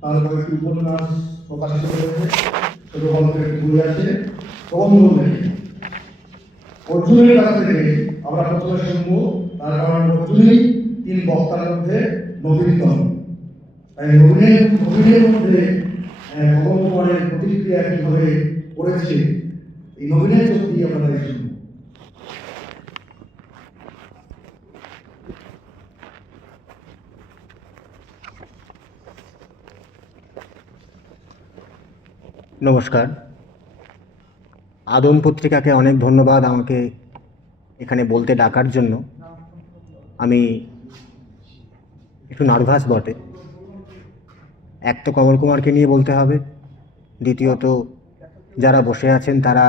তার কয়েকটি উপন্যাস প্রকাশিত হয়েছে ছোট গল্পের একটি বই আছে প্রবন্ধ লেখে অর্জুনের কাছ থেকে আমরা প্রথমে শুনব, তার কারণ অর্জুনই তিন বক্তার মধ্যে নবীনতম। তাই নবীনের নবীনের মধ্যে ভগবান প্রতিক্রিয়া কীভাবে করেছে, এই নবীনের দিয়ে আমরা তাই শুনব। নমস্কার। আদম পত্রিকাকে অনেক ধন্যবাদ আমাকে এখানে বলতে ডাকার জন্য। আমি একটু নার্ভাস বটে। এক তো কমল কুমারকে নিয়ে বলতে হবে। দ্বিতীয়ত, যারা বসে আছেন তারা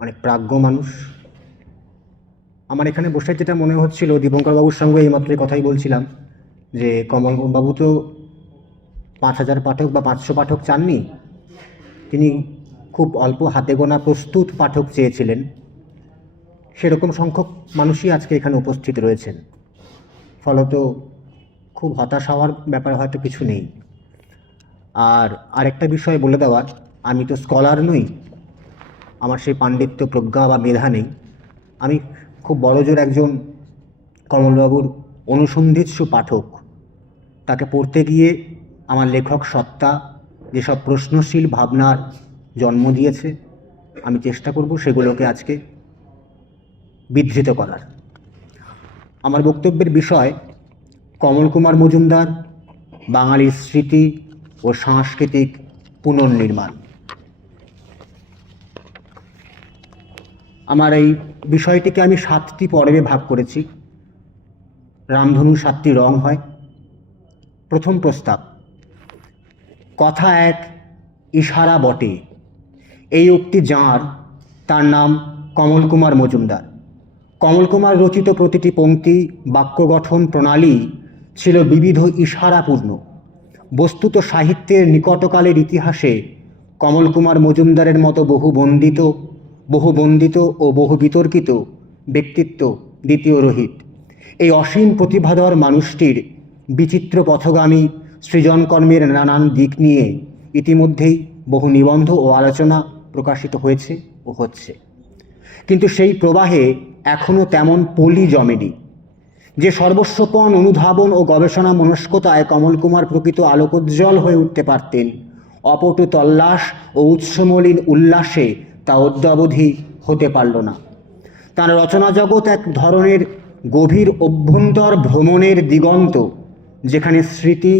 অনেক প্রাজ্ঞ মানুষ। আমার এখানে বসে যেটা মনে হচ্ছিল, দীপঙ্কর বাবুর সঙ্গে এইমাত্র এই কথাই বলছিলাম যে, কমল বাবু তো পাঁচ হাজার পাঠক বা পাঁচশো পাঠক চাননি। তিনি খুব অল্প হাতে গোনা প্রস্তুত পাঠক চেয়েছিলেন। সেরকম সংখ্যক মানুষই আজকে এখানে উপস্থিত রয়েছেন। ফলত খুব হতাশ হওয়ার ব্যাপার হয়তো কিছু নেই। আর আরেকটা বিষয় বলে দেওয়ার আমি তো স্কলার নই, আমার সেই পাণ্ডিত্য প্রজ্ঞা বা মেধা নেই। আমি খুব বড়জোর একজন কমলবাবুর অনুসন্ধিৎসু পাঠক। তাকে পড়তে গিয়ে আমার লেখক সত্তা যেসব প্রশ্নশীল ভাবনার জন্ম দিয়েছে, আমি চেষ্টা করব সেগুলোকে আজকে বিধৃত করার। আমার বক্তব্যের বিষয়, কমল কুমার মজুমদার, বাঙালির স্মৃতি ও সাংস্কৃতিক পুনর্নির্মাণ। আমার এই বিষয়টিকে আমি সাতটি পর্বে ভাগ করেছি। রামধনু সাতটি রং হয়। প্রথম প্রস্তাব কথা এক ইশারা বটে। এই উক্তি যাঁর, তার নাম কমল কুমার মজুমদার। কমল কুমার রচিত প্রতিটি পংক্তি বাক্য গঠন, প্রণালী ছিল বিবিধ ইশারাপূর্ণ। বস্তুত সাহিত্যের নিকটকালের ইতিহাসে কমল কুমার মজুমদারের মতো বহু বন্দিত বহু বন্দিত ও বহু বিতর্কিত ব্যক্তিত্ব দ্বিতীয় রোহিত। এই অসীম প্রতিভাধর মানুষটির বিচিত্র পথগামী সৃজনকর্মের নানান দিক নিয়ে ইতিমধ্যেই বহু নিবন্ধ ও আলোচনা প্রকাশিত হয়েছে ও হচ্ছে। কিন্তু সেই প্রবাহে এখনও তেমন পলি জমেনি। যে সর্বস্বপন অনুধাবন ও গবেষণা মনস্কতায় কমল কুমার প্রকৃত আলোকোজ্জ্বল হয়ে উঠতে পারতেন, অপটু তল্লাশ ও উৎসমলিন উল্লাসে তা অদ্যাবধি হতে পারল না। তার রচনা জগৎ এক ধরনের গভীর অভ্যন্তর ভ্রমণের দিগন্ত, যেখানে স্মৃতি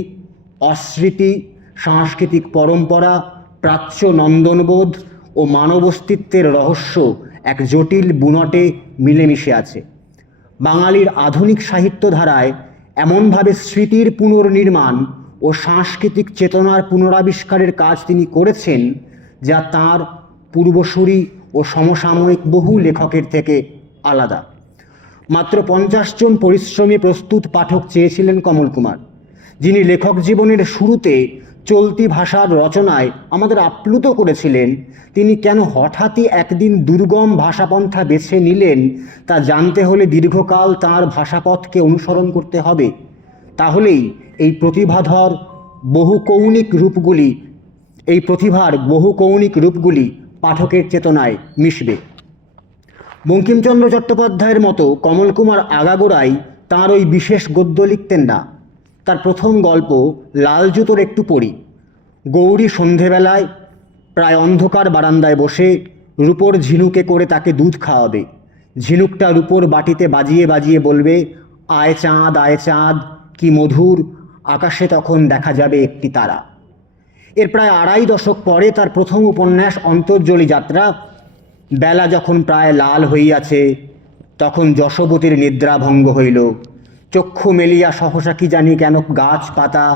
অস্মৃতি, সাংস্কৃতিক পরম্পরা, প্রাচ্য নন্দনবোধ ও মানব অস্তিত্বের রহস্য এক জটিল বুনটে মিলেমিশে আছে। বাঙালির আধুনিক সাহিত্য ধারায় এমনভাবে স্মৃতির পুনর্নির্মাণ ও সাংস্কৃতিক চেতনার পুনরাবিষ্কারের কাজ তিনি করেছেন, যা তার পূর্বসূরি ও সমসাময়িক বহু লেখকের থেকে আলাদা। মাত্র পঞ্চাশ জন পরিশ্রমী প্রস্তুত পাঠক চেয়েছিলেন কমল কুমার। যিনি লেখক জীবনের শুরুতে চলতি ভাষার রচনায় আমাদের আপ্লুত করেছিলেন, তিনি কেন হঠাৎই একদিন দুর্গম ভাষাপন্থা বেছে নিলেন তা জানতে হলে দীর্ঘকাল তার ভাষাপথকে অনুসরণ করতে হবে। তাহলেই এই প্রতিভাধর বহু কৌণিক রূপগুলি, এই প্রতিভার বহু কৌণিক রূপগুলি পাঠকের চেতনায় মিশবে। বঙ্কিমচন্দ্র চট্টোপাধ্যায়ের মতো কমল কুমার আগাগোড়াই তাঁর ওই বিশেষ গদ্য লিখতেন না। তার প্রথম গল্প, লাল জুতোর একটু পড়ি গৌরী সন্ধেবেলায় প্রায় অন্ধকার বারান্দায় বসে রূপোর ঝিনুকে করে তাকে দুধ খাওয়াবে। ঝিনুকটা রূপোর বাটিতে বাজিয়ে বাজিয়ে বলবে, আয় চাঁদ আয় চাঁদ, কি মধুর, আকাশে তখন দেখা যাবে একটি তারা। এর প্রায় আড়াই দশক পরে তার প্রথম উপন্যাস অন্তর্জলি যাত্রা, বেলা যখন প্রায় লাল হইয়াছে, তখন যশবতীর নিদ্রাভঙ্গ হইল। চক্ষু মেলিয়া সহসা কি জানি কেন গাছ পাতা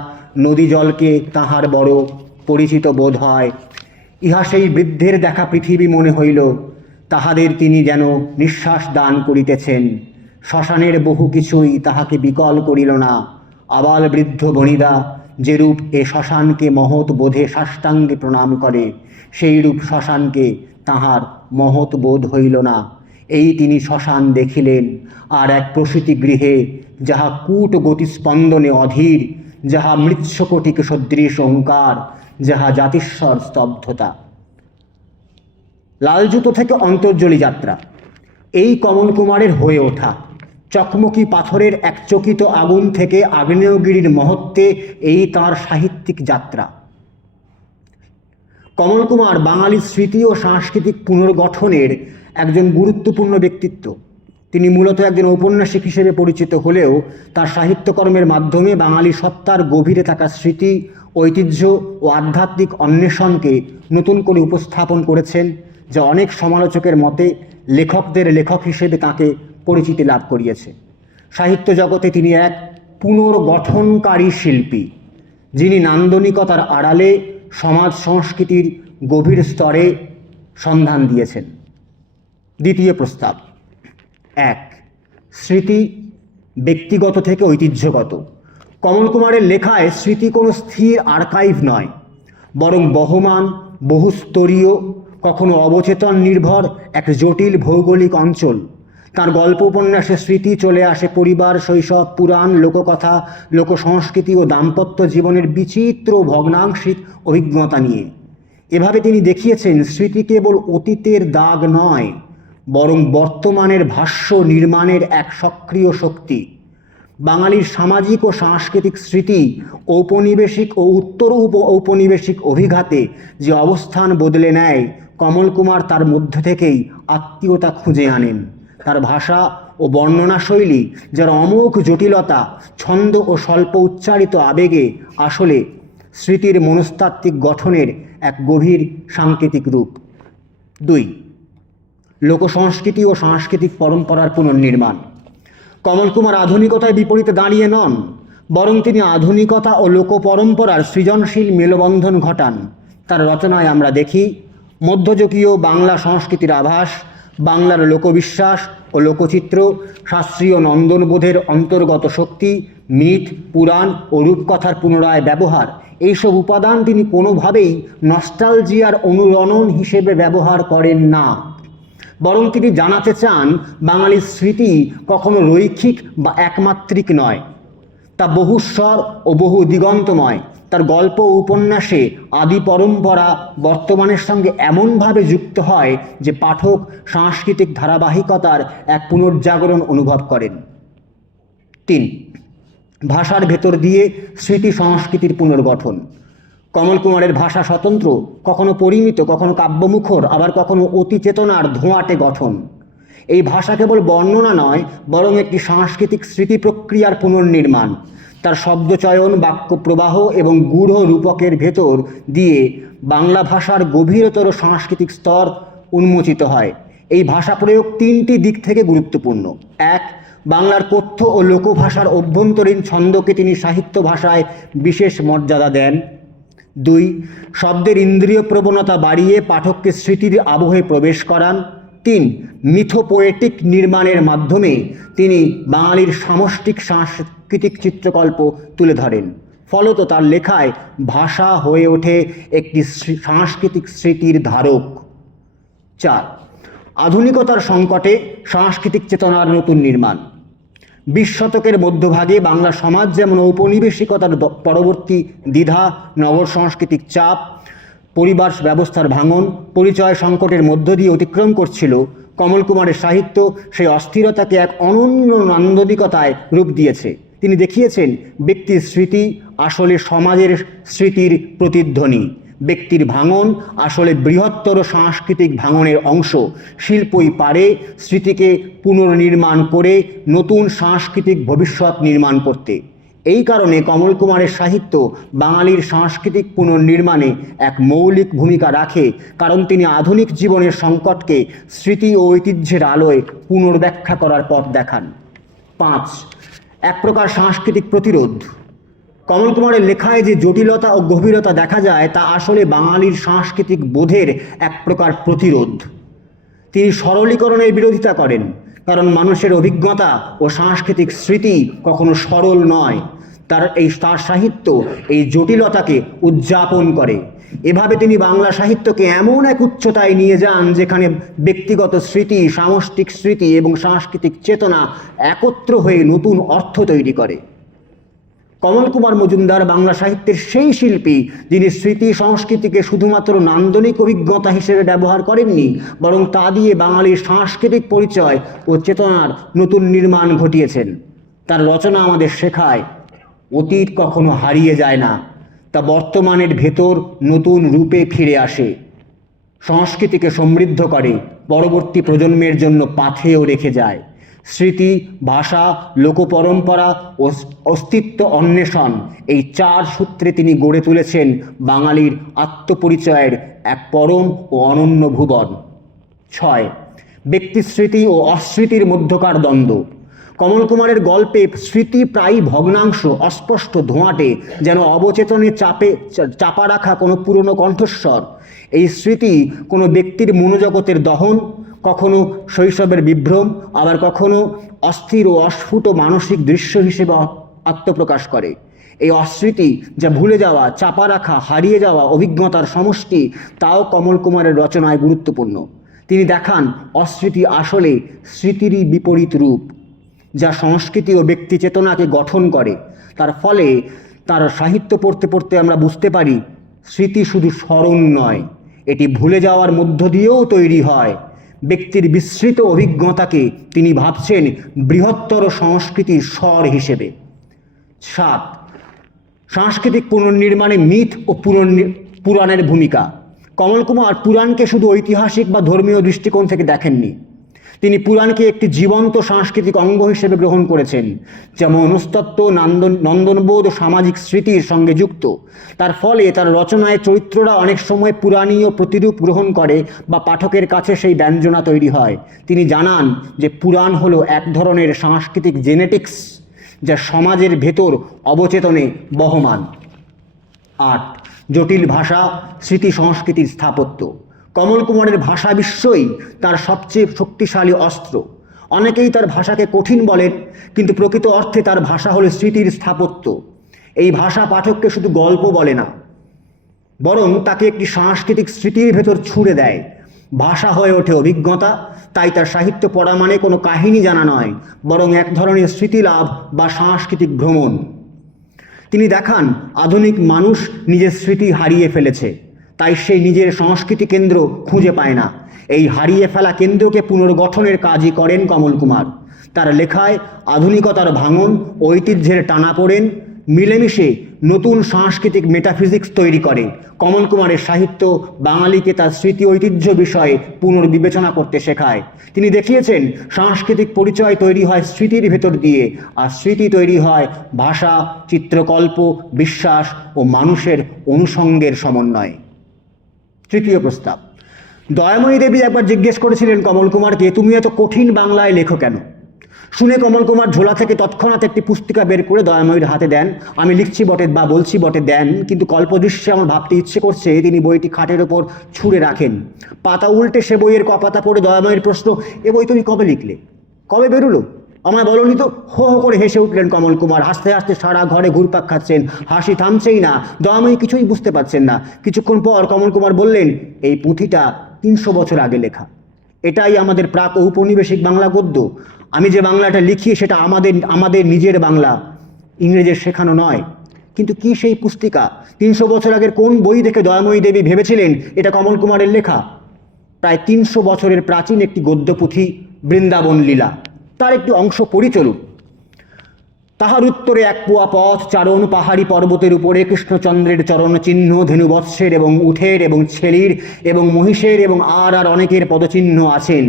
নদী জলকে তাহার বড় পরিচিত বোধ হয়। ইহা সেই বৃদ্ধের দেখা পৃথিবী মনে হইল, তাহাদের তিনি যেন নিঃশ্বাস দান করিতেছেন। শ্মশানের বহু কিছুই তাহাকে বিকল করিল না। আবাল বৃদ্ধ বনিদা যেরূপ এ শ্মশানকে মহৎ বোধে সাষ্টাঙ্গে প্রণাম করে, সেইরূপ শ্মশানকে তাহার মহৎ বোধ হইল না। এই তিনি শ্মশান দেখিলেন, আর এক প্রসূতি গৃহে যাহা কূট গতিস্পন্দনে অধীর, যাহা মৃৎসকটিক সদৃশ ওঙ্কার যাহা জাতিস্বর স্তব্ধতা। লাল জুতো থেকে অন্তর্জলি যাত্রা। এই কমল কুমারের হয়ে ওঠা, চকমকি পাথরের একচকিত আগুন থেকে আগ্নেয়গিরির মহত্বে এই তার সাহিত্যিক যাত্রা। কমল কুমার বাঙালির স্মৃতি ও সাংস্কৃতিক পুনর্গঠনের একজন গুরুত্বপূর্ণ ব্যক্তিত্ব। তিনি মূলত একজন ঔপন্যাসিক হিসেবে পরিচিত হলেও তার সাহিত্যকর্মের মাধ্যমে বাঙালি সত্তার গভীরে থাকা স্মৃতি, ঐতিহ্য ও আধ্যাত্মিক অন্বেষণকে নতুন করে উপস্থাপন করেছেন, যা অনেক সমালোচকের মতে লেখকদের লেখক হিসেবে তাকে পরিচিতি লাভ করিয়েছে। সাহিত্য জগতে তিনি এক পুনর্গঠনকারী শিল্পী, যিনি নান্দনিকতার আড়ালে সমাজ সংস্কৃতির গভীর স্তরে সন্ধান দিয়েছেন। দ্বিতীয় প্রস্তাব। এক, স্মৃতি ব্যক্তিগত থেকে ঐতিহ্যগত। কমল কুমারের লেখায় স্মৃতি কোনো স্থির আর্কাইভ নয়, বরং বহমান, বহুস্তরীয়, কখনো অবচেতন নির্ভর এক জটিল ভৌগোলিক অঞ্চল। তার গল্প উপন্যাসে স্মৃতি চলে আসে পরিবার, শৈশব, পুরাণ, লোককথা, লোকসংস্কৃতি ও দাম্পত্য জীবনের বিচিত্র ভগ্নাংশিক অভিজ্ঞতা নিয়ে। এভাবে তিনি দেখিয়েছেন, স্মৃতি কেবল অতীতের দাগ নয় বরং বর্তমানের ভাষ্য নির্মাণের এক সক্রিয় শক্তি। বাঙালির সামাজিক ও সাংস্কৃতিক স্মৃতি, ঔপনিবেশিক ও উত্তর উপ ঔপনিবেশিক অভিঘাতে যে অবস্থান বদলে নেয়, কমল কুমার তার মধ্য থেকেই আত্মীয়তা খুঁজে আনেন। তার ভাষা ও বর্ণনা শৈলী, যার অমোঘ জটিলতা, ছন্দ ও স্বল্প উচ্চারিত আবেগে আসলে স্মৃতির মনস্তাত্ত্বিক গঠনের এক গভীর সাংকেতিক রূপ। দুই লোকসংস্কৃতি ও সাংস্কৃতিক পরম্পরার পুনর্নির্মাণ। কমল কুমার আধুনিকতায় বিপরীতে দাঁড়িয়ে নন, বরং তিনি আধুনিকতা ও লোক পরম্পরার সৃজনশীল মেলবন্ধন ঘটান। তার রচনায় আমরা দেখি, মধ্যযুগীয় বাংলা সংস্কৃতির আভাস, বাংলার লোকবিশ্বাস ও লোকচিত্র, শাস্ত্রীয় নন্দনবোধের অন্তর্গত শক্তি, মিথ, পুরাণ ও রূপকথার পুনরায় ব্যবহার। এইসব উপাদান তিনি কোনোভাবেই নস্টালজিয়ার অনুরণন হিসেবে ব্যবহার করেন না। বরং তিনি জানাতে চান, বাঙালির স্মৃতি কখনো রৈখিক বা একমাত্রিক নয়। তা বহুস্বর ও বহু দিগন্তময়। তার গল্প উপন্যাসে আদি পরম্পরা বর্তমানের সঙ্গে এমনভাবে যুক্ত হয় যে পাঠক সাংস্কৃতিক ধারাবাহিকতার এক পুনর্জাগরণ অনুভব করেন। তিন, ভাষার ভেতর দিয়ে স্মৃতি সংস্কৃতির পুনর্গঠন। কমল কুমারের ভাষা স্বতন্ত্র, কখনো পরিমিত, কখনো কাব্যমুখর, আবার কখনো অতি চেতনার ধোঁয়াটে গঠন। এই ভাষা কেবল বর্ণনা নয়, বরং একটি সাংস্কৃতিক স্মৃতি প্রক্রিয়ার পুনর্নির্মাণ। তার শব্দচয়ন বাক্য প্রবাহ এবং গূঢ় রূপকের ভেতর দিয়ে বাংলা ভাষার গভীরতর সাংস্কৃতিক স্তর উন্মোচিত হয়। এই ভাষা প্রয়োগ তিনটি দিক থেকে গুরুত্বপূর্ণ। এক, বাংলার কথ্য ও লোকভাষার অভ্যন্তরীণ ছন্দকে তিনি সাহিত্য ভাষায় বিশেষ মর্যাদা দেন। দুই, শব্দের ইন্দ্রিয় প্রবণতা বাড়িয়ে পাঠককে স্মৃতির আবহে প্রবেশ করান। তিন, মিথোপোয়েটিক নির্মাণের মাধ্যমে তিনি বাঙালির সামষ্টিক সাংস্কৃতিক চিত্রকল্প তুলে ধরেন। ফলত তার লেখায় ভাষা হয়ে ওঠে একটি সাংস্কৃতিক স্মৃতির ধারক। চার, আধুনিকতার সংকটে সাংস্কৃতিক চেতনার নতুন নির্মাণ। বিশ শতকের মধ্যভাগে বাংলা সমাজ যেমন ঔপনিবেশিকতার পরবর্তী দ্বিধা, নগর সাংস্কৃতিক চাপ, পরিবার ব্যবস্থার ভাঙন, পরিচয় সংকটের মধ্য দিয়ে অতিক্রম করছিল, কমল কুমারের সাহিত্য সেই অস্থিরতাকে এক অনন্য নান্দনিকতায় রূপ দিয়েছে। তিনি দেখিয়েছেন, ব্যক্তির স্মৃতি আসলে সমাজের স্মৃতির প্রতিধ্বনি। ব্যক্তির ভাঙন আসলে বৃহত্তর সাংস্কৃতিক ভাঙনের অংশ। শিল্পই পারে স্মৃতিকে পুনর্নির্মাণ করে নতুন সাংস্কৃতিক ভবিষ্যৎ নির্মাণ করতে। এই কারণে কমল কুমারের সাহিত্য বাঙালির সাংস্কৃতিক পুনর্নির্মাণে এক মৌলিক ভূমিকা রাখে, কারণ তিনি আধুনিক জীবনের সংকটকে স্মৃতি ও ঐতিহ্যের আলোয় পুনর্ব্যাখ্যা করার পথ দেখান। পাঁচ, এক প্রকার সাংস্কৃতিক প্রতিরোধ। কমল কুমারের লেখায় যে জটিলতা ও গভীরতা দেখা যায়, তা আসলে বাঙালির সাংস্কৃতিক বোধের এক প্রকার প্রতিরোধ। তিনি সরলীকরণের বিরোধিতা করেন, কারণ মানুষের অভিজ্ঞতা ও সাংস্কৃতিক স্মৃতি কখনো সরল নয়। তার এই, তার সাহিত্য এই জটিলতাকে উদযাপন করে। এভাবে তিনি বাংলা সাহিত্যকে এমন এক উচ্চতায় নিয়ে যান, যেখানে ব্যক্তিগত স্মৃতি, সামষ্টিক স্মৃতি এবং সাংস্কৃতিক চেতনা একত্র হয়ে নতুন অর্থ তৈরি করে। কমল কুমার মজুমদার বাংলা সাহিত্যের সেই শিল্পী, যিনি স্মৃতি সংস্কৃতিকে শুধুমাত্র নান্দনিক অভিজ্ঞতা হিসেবে ব্যবহার করেননি, বরং তা দিয়ে বাঙালির সাংস্কৃতিক পরিচয় ও চেতনার নতুন নির্মাণ ঘটিয়েছেন। তার রচনা আমাদের শেখায়, অতীত কখনো হারিয়ে যায় না, তা বর্তমানের ভেতর নতুন রূপে ফিরে আসে। সংস্কৃতিকে সমৃদ্ধ করে, পরবর্তী প্রজন্মের জন্য পাথেয় রেখে যায়। স্মৃতি, ভাষা, লোকপরম্পরা ও অস্তিত্ব অন্বেষণ, এই চার সূত্রে তিনি গড়ে তুলেছেন বাঙালির আত্মপরিচয়ের এক পরম ও অনন্য ভুবন। ছয়, ব্যক্তিস্মৃতি ও অস্মৃতির মধ্যকার দ্বন্দ্ব। কমল কুমারের গল্পে স্মৃতি প্রায়ই ভগ্নাংশ, অস্পষ্ট ধোঁয়াটে, যেন অবচেতনে চাপে চাপা রাখা কোনো পুরনো কণ্ঠস্বর। এই স্মৃতি কোনো ব্যক্তির মনোজগতের দহন কখনো শৈশবের বিভ্রম, আবার কখনো অস্থির ও অস্ফুট মানসিক দৃশ্য হিসেবে আত্মপ্রকাশ করে। এই অস্মৃতি যা ভুলে যাওয়া, চাপা রাখা, হারিয়ে যাওয়া অভিজ্ঞতার সমষ্টি, তাও কমল কুমারের রচনায় গুরুত্বপূর্ণ। তিনি দেখান অস্মৃতি আসলে স্মৃতিরই বিপরীত রূপ, যা সংস্কৃতি ও ব্যক্তি চেতনাকে গঠন করে। তার ফলে তার সাহিত্য পড়তে পড়তে আমরা বুঝতে পারি, স্মৃতি শুধু স্মরণ নয়, এটি ভুলে যাওয়ার মধ্য দিয়েও তৈরি হয়। ব্যক্তির বিস্তৃত অভিজ্ঞতাকে তিনি ভাবছেন বৃহত্তর সংস্কৃতির স্বর হিসেবে। সাত, সাংস্কৃতিক পুনর্নির্মাণে মিথ ও পুরাণের ভূমিকা। কমল কুমার পুরাণকে শুধু ঐতিহাসিক বা ধর্মীয় দৃষ্টিকোণ থেকে দেখেননি। তিনি পুরাণকে একটি জীবন্ত সাংস্কৃতিক অঙ্গ হিসেবে গ্রহণ করেছেন, যা মনস্তত্ত্ব, নন্দন, নন্দনবোধ ও সামাজিক স্মৃতির সঙ্গে যুক্ত। তার ফলে তার রচনায় চরিত্ররা অনেক সময় পুরাণীয় প্রতিরূপ গ্রহণ করে বা পাঠকের কাছে সেই ব্যঞ্জনা তৈরি হয়। তিনি জানান যে পুরাণ হলো এক ধরনের সাংস্কৃতিক জেনেটিক্স, যা সমাজের ভেতর অবচেতনে বহমান। আট, জটিল ভাষা স্মৃতি সংস্কৃতির স্থাপত্য। কমল কুমারের ভাষা বিশ্বই তার সবচেয়ে শক্তিশালী অস্ত্র। অনেকেই তার ভাষাকে কঠিন বলেন, কিন্তু প্রকৃত অর্থে তার ভাষা হলো স্মৃতির স্থাপত্য। এই ভাষা পাঠককে শুধু গল্প বলে না, বরং তাকে একটি সাংস্কৃতিক স্মৃতির ভেতর ছুঁড়ে দেয়। ভাষা হয়ে ওঠে অভিজ্ঞতা, তাই তার সাহিত্য পড়া মানে কোনো কাহিনী জানা নয়, বরং এক ধরনের স্মৃতিলাভ বা সাংস্কৃতিক ভ্রমণ। তিনি দেখান, আধুনিক মানুষ নিজের স্মৃতি হারিয়ে ফেলেছে। তাই সেই নিজের সংস্কৃতি কেন্দ্র খুঁজে পায় না। এই হারিয়ে ফেলা কেন্দ্রকে পুনর্গঠনের কাজই করেন কমল কুমার। তার লেখায় আধুনিকতার ভাঙন, ঐতিহ্যের টানাপোড়েন মিলেমিশে নতুন সাংস্কৃতিক মেটাফিজিক্স তৈরি করে কমল কুমারের সাহিত্য বাঙালিকে তার স্মৃতি ঐতিহ্য বিষয়ে পুনর্বিবেচনা করতে শেখায়। তিনি দেখিয়েছেন, সাংস্কৃতিক পরিচয় তৈরি হয় স্মৃতির ভেতর দিয়ে, আর স্মৃতি তৈরি হয় ভাষা, চিত্রকল্প, বিশ্বাস ও মানুষের অনুষঙ্গের সমন্বয়ে। তৃতীয় প্রস্তাব। দয়াময়ী দেবী একবার জিজ্ঞেস করেছিলেন, কমল কুমারকে, তুমি এত কঠিন বাংলায় লেখো কেন? শুনে কমল কুমার ঝোলা থেকে তৎক্ষণাৎ একটি পুস্তিকা বের করে দয়াময়ীর হাতে দেন। আমি লিখছি বটে বা বলছি বটে, দেন, কিন্তু কল্পদৃশ্যে আমার ভাবতে ইচ্ছে করছে, তিনি বইটি খাটের ওপর ছুঁড়ে রাখেন। পাতা উল্টে সে বইয়ের কপাতা পড়ে দয়াময়ীর প্রশ্ন, এ বই তুমি কবে লিখলে? কবে বেরোলো? আমায় বলনি তো, হো হো করে হেসে উঠলেন কমল কুমার। হাসতে হাসতে সারা ঘরে ঘুরপাক খাচ্ছেন। হাসি থামছেই না। দয়াময়ী কিছুই বুঝতে পারছেন না। কিছুক্ষণ পর কমল কুমার বললেন, এই পুঁথিটা তিনশো বছর আগে লেখা। এটাই আমাদের প্রাক ঔপনিবেশিক বাংলা গদ্য। আমি যে বাংলাটা লিখি, সেটা আমাদের আমাদের নিজের বাংলা। ইংরেজের শেখানো নয়। কিন্তু কি সেই পুস্তিকা? তিনশো বছর আগের কোন বই দেখে দয়াময়ী দেবী ভেবেছিলেন এটা কমল কুমারের লেখা? প্রায় তিনশো বছরের প্রাচীন একটি গদ্যপুঁথি, বৃন্দাবন লীলা। তার একটি অংশ পড়ি চলুন। তাহার উত্তরে এক পোয়া পথ, চারণ পাহাড়ি পর্বতের উপরে কৃষ্ণচন্দ্রের চরণ চিহ্ন, ধেনুবৎসের এবং উঠের এবং ছেলির এবং মহিষের এবং আর আর অনেকের পদচিহ্ন আছেন।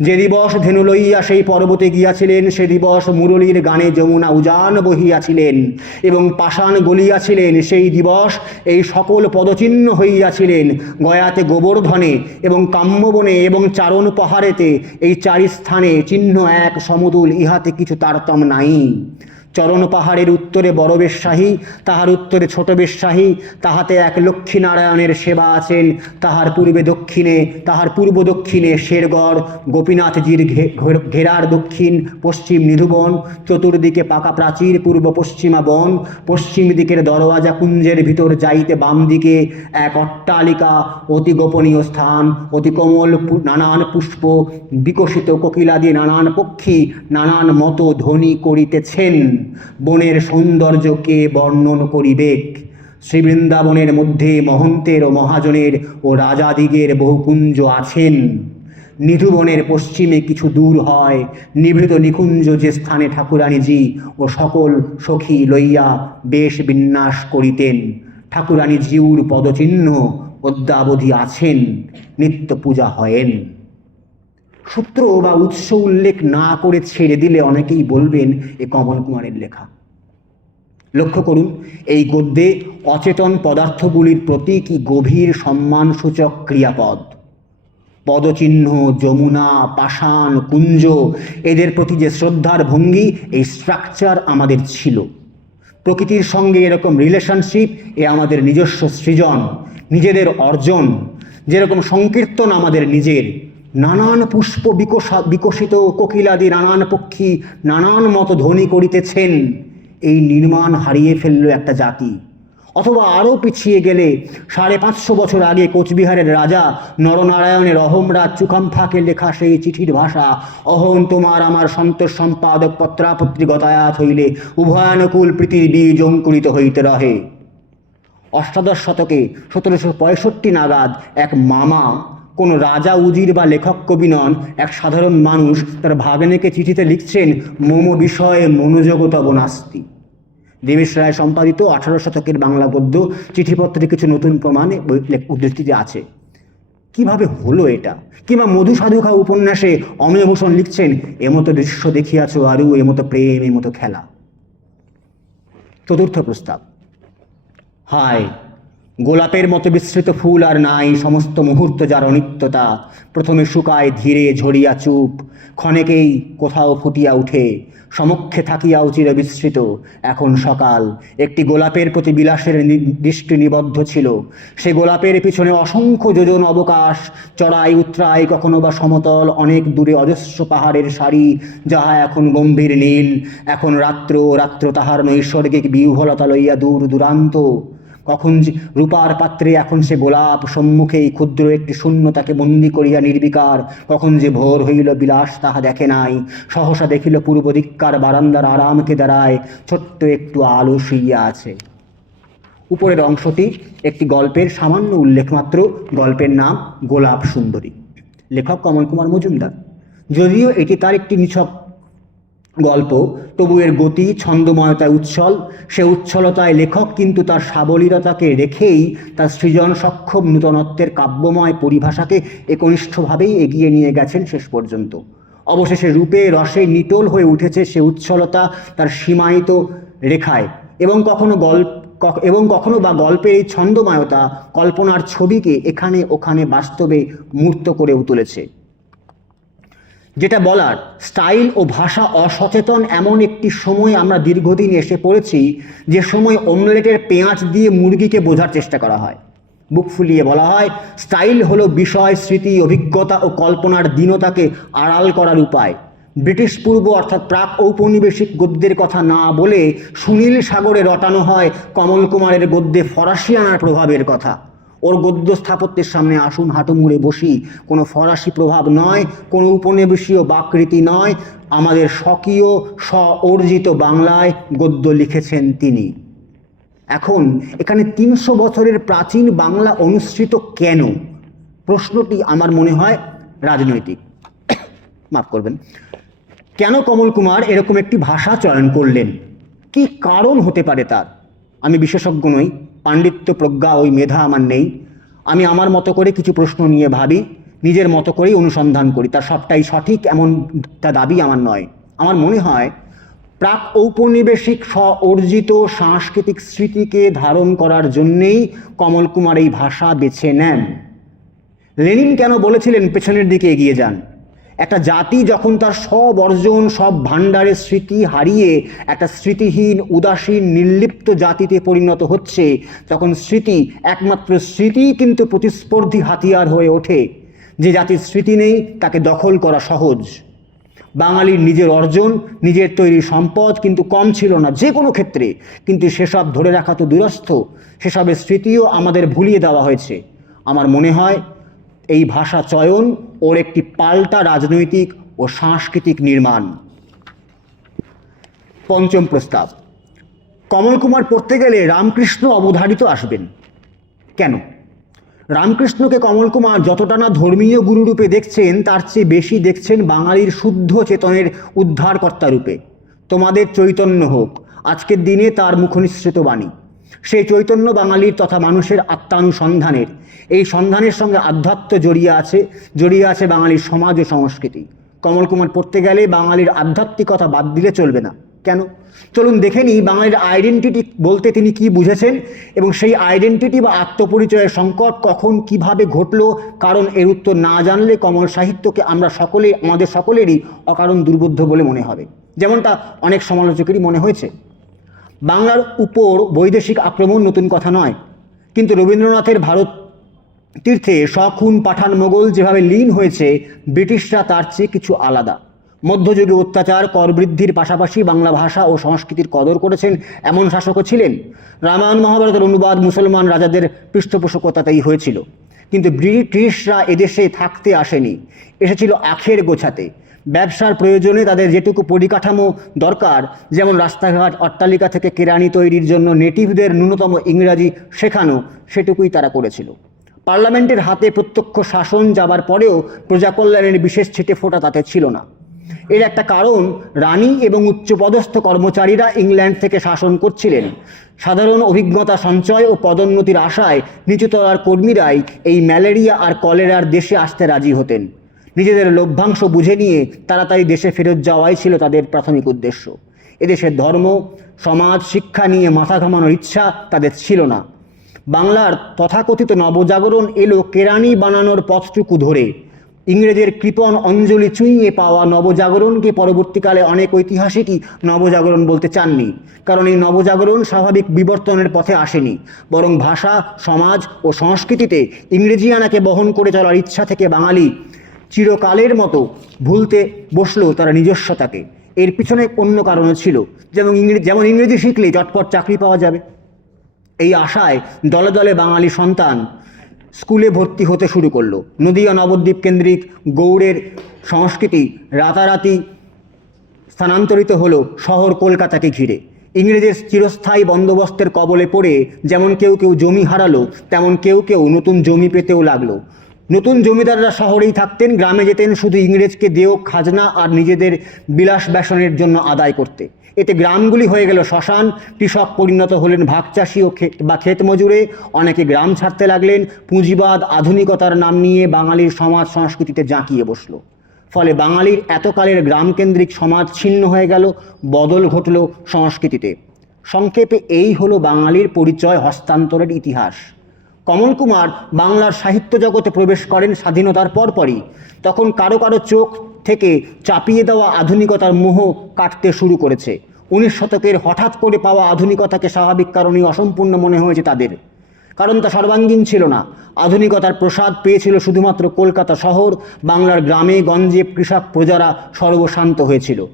যে দিবস ধেনু লইয়া সেই পর্বতে গিয়াছিলেন, সে দিবস মুরলীর গানে যমুনা উজান বহিয়াছিলেন এবং পাষাণ গলিয়াছিলেন। সেই দিবস এই সকল পদচিহ্ন হইয়াছিলেন গয়াতে গোবর্ধনে এবং কাম্যবনে এবং চারণ পাহাড়েতে। এই চারি স্থানে চিহ্ন এক, সমতুল, ইহাতে কিছু তারতম নাই। চরণ পাহাড়ের উত্তরে বড় বেশাহী তাহার উত্তরে ছোট বেশাহী তাহাতে এক লক্ষ্মীনারায়ণের সেবা আছেন। তাহার পূর্বে দক্ষিণে, তাহার পূর্ব দক্ষিণে শেরগড়, গোপীনাথজির ঘেরার দক্ষিণ, পশ্চিম নিধুবন, চতুর্দিকে পাকা প্রাচীর, পূর্ব পশ্চিমা বন, পশ্চিম দিকের দরওয়াজা কুঞ্জের ভিতর যাইতে বাম দিকে এক অট্টালিকা অতি গোপনীয় স্থান, অতি কোমল নানান পুষ্প, বিকশিত কোকিলা দিয়ে নানান পক্ষী, নানান মতো ধ্বনি করিতেছেন। বনের সৌন্দর্যকে বর্ণন করিবেক। শ্রীবৃন্দাবনের মধ্যে মহন্তের ও মহাজনের ও রাজাদিগের বহুকুঞ্জ আছেন। নিধুবনের পশ্চিমে কিছু দূর হয়, নিভৃত নিকুঞ্জ যে স্থানে ঠাকুরানীজি ও সকল সখী লইয়া বেশ বিন্যাস করিতেন। ঠাকুরানী জিউর পদচিহ্ন অদ্যাবধি আছেন নিত্য পূজা হয়েন। সূত্র বা উৎস উল্লেখ না করে ছেড়ে দিলে অনেকেই বলবেন এ কমল কুমারের লেখা। লক্ষ্য করুন, এই গদ্যে অচেতন পদার্থগুলির প্রতি কি গভীর সম্মানসূচক ক্রিয়াপদ। পদচিহ্ন, যমুনা, পাষাণ, কুঞ্জ, এদের প্রতি যে শ্রদ্ধার ভঙ্গি, এই স্ট্রাকচার আমাদের ছিল। প্রকৃতির সঙ্গে এরকম রিলেশনশিপ এ আমাদের নিজস্ব সৃজন, নিজেদের অর্জন, যেরকম সংকীর্তন আমাদের নিজের নানান পুষ্প বিকশা বিকশিত কোকিলাদি নানান পক্ষী নানান মত ধ্বনি করিতেছেন। এই নির্মাণ হারিয়ে ফেলল একটা জাতি। অথবা আরও পিছিয়ে গেলে সাড়ে পাঁচশো বছর আগে কোচবিহারের রাজা নরনারায়ণের অহমরাজ চুকাম্ফাকে লেখা সেই চিঠির ভাষা অহং তোমার আমার সন্তোষ সম্পাদক পত্রাপত্রি গতায়াত হইলে উভয়ানুকূল প্রীতির বীজ অঙ্কুরিত হইতে রহে। অষ্টাদশ শতকে সতেরোশো পঁয়ষট্টি নাগাদ এক মামা কোনো রাজা উজির বা লেখক কবি নন, এক সাধারণ মানুষ তার ভাগ্নেকে চিঠিতে লিখছেন, মম বিষয়ে মনোজগতব নাস্তি। দেবেশ রায় সম্পাদিত আঠারো শতকের বাংলা গদ্য চিঠিপত্রে কিছু নতুন প্রমাণ উদ্ধৃতিতে আছে। কীভাবে হলো এটা? কিংবা মধু সাধুখা উপন্যাসে অমেয়ভূষণ লিখছেন, এমতো দৃশ্য দেখিয়াছ আরু, এমতো প্রেম, এমতো খেলা। চতুর্থ প্রস্তাব। হায় গোলাপের মতো বিস্তৃত ফুল আর নাই, সমস্ত মুহূর্ত যার অনিত্যতা। প্রথমে শুকায় ধীরে ঝরিয়া চুপ, ক্ষণেকেই কোথাও ফুটিয়া উঠে, সমক্ষে থাকিয়া চির বিস্তৃত। এখন সকাল, একটি গোলাপের প্রতি বিলাসের দৃষ্টি নিবদ্ধ ছিল। সে গোলাপের পিছনে অসংখ্য যোজন অবকাশ, চড়াই উত্তরাই কখনো বা সমতল, অনেক দূরে অজস্র পাহাড়ের সারি, যাহা এখন গম্ভীর নীল। এখন রাত্র রাত্র তাহার নৈসর্গিক বিহ্বলতা লইয়া দূর দূরান্ত। কখন রূপার পাত্রে এখন সে গোলাপ সম্মুখেই ক্ষুদ্র একটি শূন্যতাকে বন্দি করিয়া নির্বিকার, কখন যে ভোর হইল বিলাস তাহা দেখে নাই। সহসা দেখিল পূর্ব দিক্কার বারান্দার আরামকে দাঁড়ায় ছোট্ট একটু আলো শুইয়া আছে। উপরের অংশটি একটি গল্পের সামান্য উল্লেখ মাত্র, গল্পের নাম গোলাপ সুন্দরী। লেখক কমল কুমার মজুমদার। যদিও এটি তার একটি নিছক গল্প, তবু এর গতি ছন্দময়তায় উচ্ছল। সে উচ্ছলতায় লেখক কিন্তু তার সাবলীলতাকে রেখেই তার সৃজন সক্ষম নূতনত্বের কাব্যময় পরিভাষাকে একনিষ্ঠভাবেই এগিয়ে নিয়ে গেছেন শেষ পর্যন্ত। অবশেষে রূপে রসে নিটোল হয়ে উঠেছে সে উচ্ছলতা তার সীমায়িত রেখায়। এবং কখনো গল্প এবং কখনো বা গল্পের এই ছন্দময়তা কল্পনার ছবিকে এখানে ওখানে বাস্তবে মূর্ত করেও তুলেছে। যেটা বলার, স্টাইল ও ভাষা অসচেতন এমন একটি সময় আমরা দীর্ঘদিন এসে পড়েছি যে সময় অমলেটের পেঁয়াজ দিয়ে মুরগিকে বোঝার চেষ্টা করা হয়। বুক ফুলিয়ে বলা হয়, স্টাইল হলো বিষয়, স্মৃতি, অভিজ্ঞতা ও কল্পনার দীনতাকে আড়াল করার উপায়। ব্রিটিশ পূর্ব অর্থাৎ প্রাক ঔপনিবেশিক গদ্যের কথা না বলে সুনীল সাগরে রটানো হয় কমল কুমারের গদ্যে ফরাসি আনার প্রভাবের কথা। ওর গদ্য স্থাপত্যের সামনে আসুন হাঁটু মুড়ে বসি। কোনো ফরাসি প্রভাব নয়, কোনো উপনিবেশীয় বাকৃতি নয়। আমাদের স্বকীয় স্ব অর্জিত বাংলায় গদ্য লিখেছেন তিনি। এখন, এখানে তিনশো বছরের প্রাচীন বাংলা অনুসৃত কেন? প্রশ্নটি আমার মনে হয় রাজনৈতিক। মাফ করবেন। কেন কমল কুমার এরকম একটি ভাষা চয়ন করলেন? কি কারণ হতে পারে তার? আমি বিশেষজ্ঞ নই। পাণ্ডিত্য প্রজ্ঞা ওই মেধা আমার নেই। আমি আমার মতো করে কিছু প্রশ্ন নিয়ে ভাবি, নিজের মতো করেই অনুসন্ধান করি। তার সবটাই সঠিক এমন তা দাবি আমার নয়। আমার মনে হয়, প্রাক ঔপনিবেশিক স্ব অর্জিত সাংস্কৃতিক স্মৃতিকে ধারণ করার জন্যেই কমল কুমার এই ভাষা বেছে নেন। লেনিন কেন বলেছিলেন পেছনের দিকে এগিয়ে যান? একটা জাতি যখন তার সব অর্জন, সব ভাণ্ডারের স্মৃতি হারিয়ে একটা স্মৃতিহীন, উদাসীন, নির্লিপ্ত জাতিতে পরিণত হচ্ছে, তখন স্মৃতি একমাত্র স্মৃতি কিন্তু প্রতিস্পর্ধী হাতিয়ার হয়ে ওঠে। যে জাতির স্মৃতি নেই, তাকে দখল করা সহজ। বাঙালির নিজের অর্জন, নিজের তৈরি সম্পদ কিন্তু কম ছিল না যে কোনো ক্ষেত্রে। কিন্তু সেসব ধরে রাখা তো দুরস্থ। সেসবের স্মৃতিও আমাদের ভুলিয়ে দেওয়া হয়েছে। আমার মনে হয়, এই ভাষা চয়ন ওর একটি পাল্টা রাজনৈতিক ও সাংস্কৃতিক নির্মাণ। পঞ্চম প্রস্তাব। কমল কুমার পড়তে গেলে রামকৃষ্ণ অবধারিত আসবেন। কেন? রামকৃষ্ণকে কমল কুমার যতটা না ধর্মীয় গুরুরূপে দেখছেন, তার চেয়ে বেশি দেখছেন বাঙালির শুদ্ধ চেতনের উদ্ধারকর্তা রূপে। তোমাদের চৈতন্য হোক, আজকের দিনে তার মুখনিসৃত বাণী। সেই চৈতন্য বাঙালির তথা মানুষের আত্মানুসন্ধানের। এই সন্ধানের সঙ্গে আধ্যাত্ম জড়িয়ে আছে জড়িয়ে আছে বাঙালির সমাজ ও সংস্কৃতি। কমল কুমার পড়তে গেলে বাঙালির আধ্যাত্মিকতা বাদ দিলে চলবে না। কেন? চলুন দেখে নিই বাঙালির আইডেন্টিটি বলতে তিনি কি বুঝেছেন এবং সেই আইডেন্টিটি বা আত্মপরিচয়ের সংকট কখন কীভাবে ঘটলো, কারণ এর উত্তর না জানলে কমল সাহিত্যকে আমরা সকলে, আমাদের সকলেরই অকারণ দুর্বোধ্য বলে মনে হবে। যেমনটা অনেক সমালোচকেরই মনে হয়েছে। বাংলার উপর বৈদেশিক আক্রমণ নতুন কথা নয়। কিন্তু রবীন্দ্রনাথের ভারত তীর্থে শখুন পাঠান মোগল যেভাবে লীন হয়েছে, ব্রিটিশরা তার চেয়ে কিছু আলাদা। মধ্যযুগে অত্যাচার, কর বৃদ্ধির পাশাপাশি বাংলা ভাষা ও সংস্কৃতির কদর করেছেন এমন শাসকও ছিলেন। রামায়ণ মহাভারতের অনুবাদ মুসলমান রাজাদের পৃষ্ঠপোষকতাতেই হয়েছিল। কিন্তু ব্রিটিশরা এদেশে থাকতে আসেনি। এসেছিল আখের গোছাতে। ব্যবসার প্রয়োজনে তাদের যেটুকু পরিকাঠামো দরকার, যেমন রাস্তাঘাট, অট্টালিকা থেকে কেরানি তৈরির জন্য নেটিভদের ন্যূনতম ইংরাজি শেখানো, সেটুকুই তারা করেছিল। পার্লামেন্টের হাতে প্রত্যক্ষ শাসন যাবার পরেও প্রজাকল্যাণের বিশেষ ছিটে ফোটা তাতে ছিল না। এর একটা কারণ, রানী এবং উচ্চপদস্থ কর্মচারীরা ইংল্যান্ড থেকে শাসন করছিলেন। সাধারণ অভিজ্ঞতা সঞ্চয় ও পদোন্নতির আশায় নিচুতলার কর্মীরাই এই ম্যালেরিয়া আর কলেরার দেশে আসতে রাজি হতেন। নিজেদের লভ্যাংশ বুঝে নিয়ে তাড়াতাড়ি দেশে ফেরত যাওয়াই ছিল তাদের প্রাথমিক উদ্দেশ্য। এদেশের ধর্ম, সমাজ, শিক্ষা নিয়ে মাথা ঘামানোর ইচ্ছা তাদের ছিল না। বাংলার তথাকথিত নবজাগরণ এলো কেরানি বানানোর পথটুকু ধরে। ইংরেজের কৃপণ অঞ্জলি চুইয়ে পাওয়া নবজাগরণকে পরবর্তীকালে অনেক ঐতিহাসিকই নবজাগরণ বলতে চাননি, কারণ এই নবজাগরণ স্বাভাবিক বিবর্তনের পথে আসেনি, বরং ভাষা, সমাজ ও সংস্কৃতিতে ইংরেজিয়ানাকে বহন করে চলার ইচ্ছা থেকে বাঙালি চিরকালের মতো ভুলতে বসল তারা নিজস্বতাকে। এর পিছনে অন্য কারণও ছিল, যেমন ইংরেজি যেমন ইংরেজি শিখলে চটপট চাকরি পাওয়া যাবে। এই আশায় দলে দলে বাঙালি সন্তান স্কুলে ভর্তি হতে শুরু করল। নদীয়া নবদ্বীপ কেন্দ্রিক গৌড়ের সংস্কৃতি রাতারাতি স্থানান্তরিত হলো শহর কলকাতাকে ঘিরে। ইংরেজের চিরস্থায়ী বন্দোবস্তের কবলে পড়ে যেমন কেউ কেউ জমি হারালো, তেমন কেউ কেউ নতুন জমি পেতেও লাগল। নতুন জমিদাররা শহরেই থাকতেন, গ্রামে যেতেন, শুধু ইংরেজকে দেও খাজনা আর নিজেদের বিলাস ব্যাসনের জন্য আদায় করতে। এতে গ্রামগুলি হয়ে গেল শ্মশান, কৃষক পরিণত হলেন ভাগচাষি ও ক্ষেত বা ক্ষেত মজুরে, অনেকে গ্রাম ছাড়তে লাগলেন, পুঁজিবাদ, আধুনিকতার নাম নিয়ে বাঙালির সমাজ সংস্কৃতিতে জাঁকিয়ে বসল। ফলে বাঙালির এতকালের গ্রামকেন্দ্রিক সমাজ ছিন্ন হয়ে গেল, বদল ঘটল সংস্কৃতিতে। সংক্ষেপে এই হলো বাঙালির পরিচয় হস্তান্তরের ইতিহাস। কমল কুমার বাংলার সাহিত্য জগতে প্রবেশ করেন স্বাধীনতার পরপরই। তখন কারও কারও চোখ থেকে চাপিয়ে দেওয়া আধুনিকতার মোহ কাটতে শুরু করেছে। উনিশ শতকের হঠাৎ করে পাওয়া আধুনিকতাকে স্বাভাবিক কারণেই অসম্পূর্ণ মনে হয়েছে তাদের। কারণ তা সর্বাঙ্গীন ছিল না। আধুনিকতার প্রসাদ পেয়েছিল শুধুমাত্র কলকাতা শহর, বাংলার গ্রামে গঞ্জে কৃষক প্রজারা সর্বশান্ত হয়েছিল।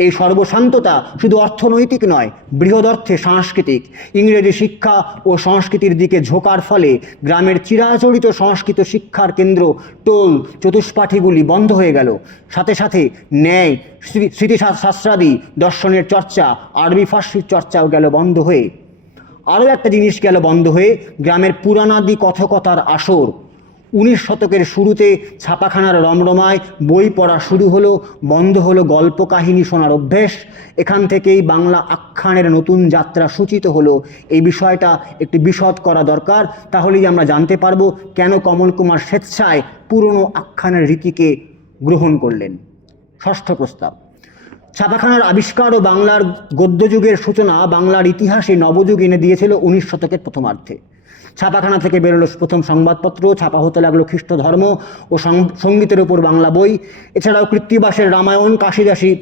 এই সর্বশান্ততা শুধু অর্থনৈতিক নয় বৃহদর্থে সাংস্কৃতিক। ইংরেজি শিক্ষা ও সংস্কৃতির দিকে ঝোঁকার ফলে গ্রামের চিরাচরিত সংস্কৃত শিক্ষার কেন্দ্র টোল চতুষ্পাঠীগুলি বন্ধ হয়ে গেল। সাথে সাথে ন্যায়, স্মৃ- স্মৃতিশাস্ত্রাদি, দর্শনের চর্চা, আরবি ফার্সির চর্চাও গেল বন্ধ হয়ে। আরও একটা জিনিস গেল বন্ধ হয়ে, গ্রামের পুরাণাদি কথকতার আসর। উনিশ শতকের শুরুতে ছাপাখানার রমরমায় বই পড়া শুরু হলো, বন্ধ হলো গল্প কাহিনী শোনার অভ্যেস। এখান থেকেই বাংলা আখ্যানের নতুন যাত্রা সূচিত হলো। এই বিষয়টা একটি বিশদ করা দরকার। তাহলেই আমরা জানতে পারব কেন কমল কুমার স্বেচ্ছায় পুরনো আখ্যানের রীতিকে গ্রহণ করলেন। ষষ্ঠ প্রস্তাব। ছাপাখানার আবিষ্কার ও বাংলার গদ্যযুগের সূচনা বাংলার ইতিহাসে নবযুগ এনে দিয়েছিল উনিশ শতকের প্রথমার্ধে। ছাপাখানা থেকে বেরোলো প্রথম সংবাদপত্র, ছাপা হতে লাগল খ্রিস্ট ধর্ম ও সঙ্গীতের ওপর বাংলা বই। এছাড়াও কৃত্তিবাসের রামায়ণ, কাশিদাসী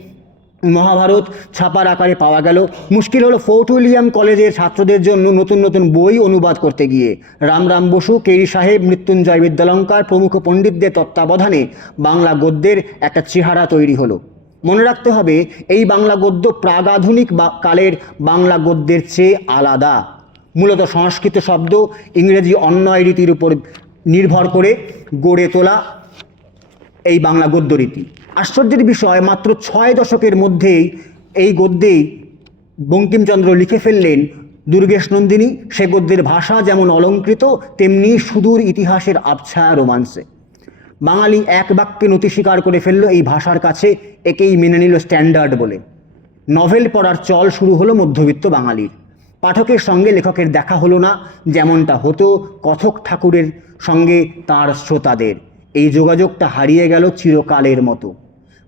মহাভারত ছাপার আকারে পাওয়া গেল। মুশকিল হলো ফোর্ট উইলিয়াম কলেজের ছাত্রদের জন্য নতুন নতুন বই অনুবাদ করতে গিয়ে। রামরাম বসু, কেরি সাহেব, মৃত্যুঞ্জয় বিদ্যালঙ্কার প্রমুখ পণ্ডিতদের তত্ত্বাবধানে বাংলা গদ্যের একটা চেহারা তৈরি হলো। মনে রাখতে হবে, এই বাংলা গদ্য প্রাগাধুনিক বা, কালের বাংলা গদ্যের চেয়ে আলাদা। মূলত সংস্কৃত শব্দ ইংরেজি অন্যয় রীতির উপর নির্ভর করে গড়ে তোলা এই বাংলা গদ্য রীতি। আশ্চর্যের বিষয়, মাত্র ছয় দশকের মধ্যেই এই গদ্যেই বঙ্কিমচন্দ্র লিখে ফেললেন দুর্গেশ নন্দিনী। সে গদ্যের ভাষা যেমন অলঙ্কৃত, তেমনি সুদূর ইতিহাসের আবছায়া রোমান্সে বাঙালি এক বাক্যে নতি স্বীকার করে ফেলল, এই ভাষার কাছে একেই মেনে নিল স্ট্যান্ডার্ড বলে। নভেল পড়ার চল শুরু হলো মধ্যবিত্ত বাঙালির। পাঠকের সঙ্গে লেখকের দেখা হলো না, যেমনটা হতো কথক ঠাকুরের সঙ্গে তার শ্রোতাদের। এই যোগাযোগটা হারিয়ে গেল চিরকালের মতো।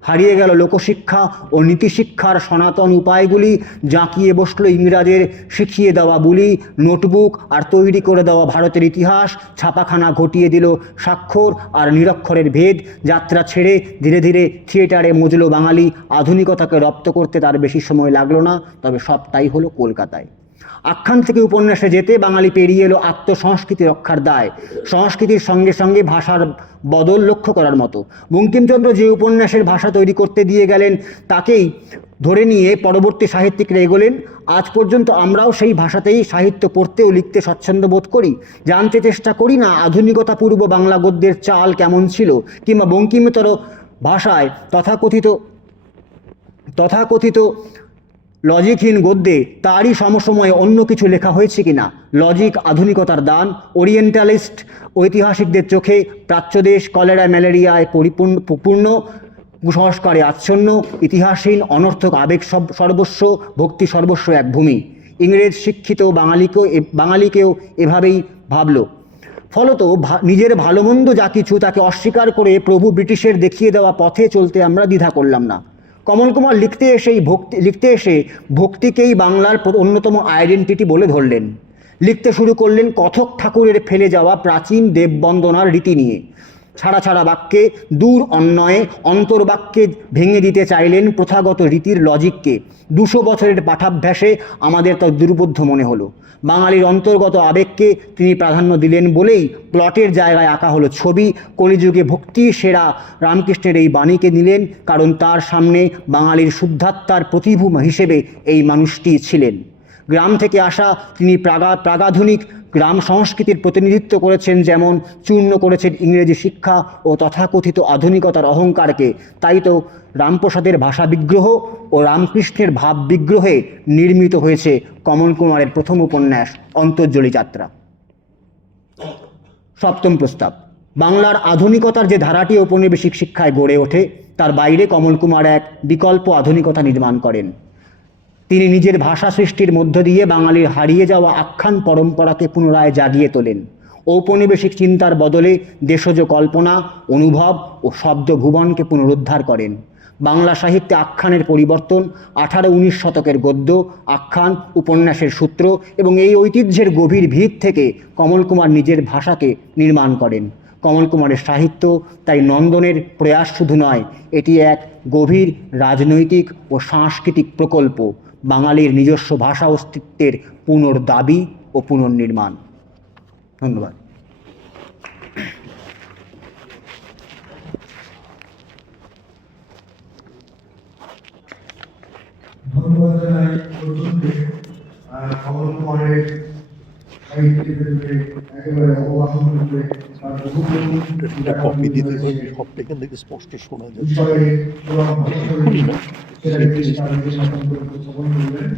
হারিয়ে গেল লোকশিক্ষা ও নীতিশিক্ষার সনাতন উপায়গুলি, জাঁকিয়ে বসল ইংরাজের শিখিয়ে দেওয়া বুলি, নোটবুক আর তৈরি করে দেওয়া ভারতের ইতিহাস, ছাপাখানা ঘটিয়ে দিল স্বাক্ষর আর নিরক্ষরের ভেদ, যাত্রা ছেড়ে ধীরে ধীরে থিয়েটারে মজলো বাঙালি, আধুনিকতাকে রপ্ত করতে তার বেশি সময় লাগল না, তবে সবটাই হলো কলকাতায়। আখ্যান থেকে উপন্যাসে যেতে বাঙালি পেরিয়ে এলো আত্মসংস্কৃতি রক্ষার দায়। সংস্কৃতির সঙ্গে সঙ্গে ভাষার বদল লক্ষ্য করার মতো। বঙ্কিমচন্দ্র যে উপন্যাসের ভাষা তৈরি করতে দিয়ে গেলেন, তাকেই ধরে নিয়ে পরবর্তী সাহিত্যিকরা এগোলেন। আজ পর্যন্ত আমরাও সেই ভাষাতেই সাহিত্য পড়তে ও লিখতে স্বচ্ছন্দ বোধ করি। জানতে চেষ্টা করি না আধুনিকতা পূর্ব বাংলা গদ্যের চাল কেমন ছিল, কিংবা বঙ্কিমতর ভাষায় তথাকথিত তথাকথিত লজিকহীন গদ্যে তারই সমসময়ে অন্য কিছু লেখা হয়েছে কিনা? লজিক আধুনিকতার দান ওরিয়েন্টালিস্ট ঐতিহাসিকদের চোখে, প্রাচ্যদেশ, কলেরা, ম্যালেরিয়ায় পরিপূর্ণ, পূর্ণ, কুসংস্কারে আচ্ছন্ন, ইতিহাসহীন, অনর্থক আবেগ সব, সর্বস্ব, ভক্তি সর্বস্ব এক ভূমি। ইংরেজ শিক্ষিত বাঙালিকেও বাঙালিকেও এভাবেই ভাবল। ফলত নিজের ভালো মন্দ যা কিছু তাকে অস্বীকার করে প্রভু ব্রিটিশের দেখিয়ে দেওয়া পথে চলতে আমরা দ্বিধা করলাম না। কমল কুমার লিখতে এসেই ভক্তি, লিখতে এসে ভক্তিকেই বাংলার অন্যতম আইডেন্টিটি বলে ধরলেন। লিখতে শুরু করলেন কথক ঠাকুরের ফেলে যাওয়া প্রাচীন দেববন্দনার রীতি নিয়ে। ছাড়া ছাড়া বাক্যে, দূর অন্যয়ে অন্তর্বাক্যে ভেঙে দিতে চাইলেন প্রথাগত রীতির লজিককে। দুশো বছরের পাঠাভ্যাসে আমাদের তা দুর্বোধ্য মনে হলো। বাঙালির অন্তর্গত আবেগকে তিনি প্রাধান্য দিলেন বলেই প্লটের জায়গায় আঁকা হলো ছবি। কলিযুগে ভক্তি সেরা রামকৃষ্ণের এই বাণীকে নিলেন, কারণ তার সামনে বাঙালির শুদ্ধাত্মার প্রতিভূম হিসেবে এই মানুষটি ছিলেন। গ্রাম থেকে আসা তিনি প্রাগা, প্রাগাধুনিক গ্রাম সংস্কৃতির প্রতিনিধিত্ব করেছেন যেমন চূর্ণ করেছেন ইংরেজি শিক্ষা ও তথাকথিত আধুনিকতার অহংকারকে, তাই তো রামপ্রসাদের ভাষা বিগ্রহ ও রামকৃষ্ণের ভাব বিগ্রহে নির্মিত হয়েছে কমল কুমারের প্রথম উপন্যাস, অন্তর্জলি যাত্রা। সপ্তম প্রস্তাব, বাংলার আধুনিকতার যে ধারাটি ঔপনিবেশিক শিক্ষায় গড়ে ওঠে, তার বাইরে কমল কুমার এক বিকল্প আধুনিকতা নির্মাণ করেন। তিনি নিজের ভাষা সৃষ্টির মধ্য দিয়ে বাঙালির হারিয়ে যাওয়া আখ্যান পরম্পরাকে পুনরায় জাগিয়ে তোলেন। ঔপনিবেশিক চিন্তার বদলে দেশজ কল্পনা, অনুভব ও শব্দ ভুবনকে পুনরুদ্ধার করেন। বাংলা সাহিত্যে আখ্যানের পরিবর্তন, আঠারো উনিশ শতকের গদ্য, আখ্যান, উপন্যাসের সূত্র এবং এই ঐতিহ্যের গভীর ভিত থেকে কমল কুমার নিজের ভাষাকে নির্মাণ করেন। কমল কুমারের সাহিত্য তাই নন্দনের প্রয়াস শুধু নয়, এটি এক গভীর রাজনৈতিক ও সাংস্কৃতিক প্রকল্প। বাঙালির নিজস্ব ভাষা অস্তিত্বের পুনর্দাবি ও পুনর্নির্মাণ ধন্যবাদ জানাই কপি দিতে থেকে স্পষ্ট শোনা যাচ্ছে নিজের মতন করে উপস্থাপন করবেন